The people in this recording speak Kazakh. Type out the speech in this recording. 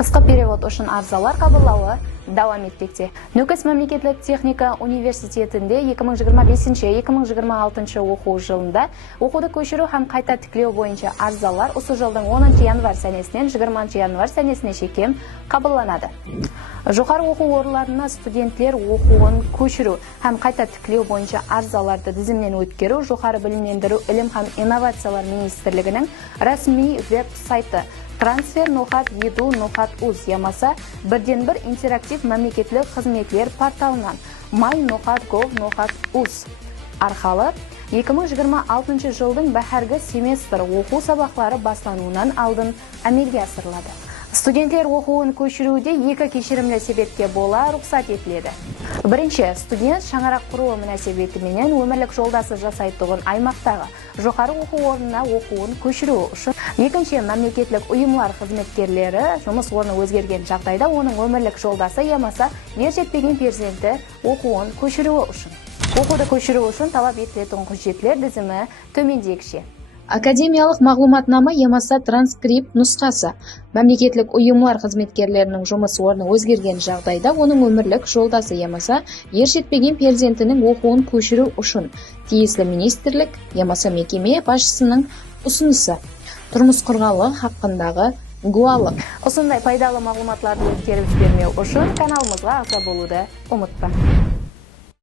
Қысқы перевод үшін арзалар қабылдауы давам етпекте. Нөкіс мемлекеттік техника университетінде 2025-2026 оқу жылында оқуды көшіру һәм қайта тіклеу бойынша арзалар осы жылдың 10 январь сәнесінен 20 январь сәнесіне шекем қабылданады. Жоғары оқу орындарына студенттер оқуын көшіру һәм қайта тіклеу бойынша арзаларды тізімнен өткеру жоғары білімдендіру, ілім һәм инновациялар министрлігінің ресми веб-сайты Трансфер Ноқат Еду Ноқат Уз ямаса бірден-бір интерактив мемлекеттік қызметлер порталынан My Ноқат Gov Ноқат Уз арқылы 2026 жылдың бәһәргі семестр оқу сабақтары басталуынан алдын әмелге асырылады. Студенттер оқуын көшіруде екі кешірімлі себепке бола рұқсат етіледі. Бірінші, студент шаңырақ құруы мөнәсәбетіменен өмірлік жолдасы жасайтұғын аймақтағы жоғары оқу орнына оқуын көшіру үшін. Екінші, мемлекеттік ұйымлар қызметкерлері жұмыс орны өзгерген жағдайда оның өмірлік жолдасы ямаса ер жетпеген перзенті оқуын көшіруі үшін. Оқуды көшіру үшін талап етілетін құжаттар тізімі төмендегіше. Академиялық мағлұматнама ямаса транскрипт нұсқасы. Мемлекеттік ұйымлар қызметкерлерінің жұмыс орны өзгерген жағдайда оның өмірлік жолдасы ямаса ер жетпеген перзентінің оқуын көшіру үшін тиесілі министрлік ямаса мекеме басшысының ұсынысы. Тұрмыс құрғалы хақындағы гуалық. Осындай пайдалы мағлұматларды өткеріп жібермеу үшін каналымызға ағза болуды ұмытпа.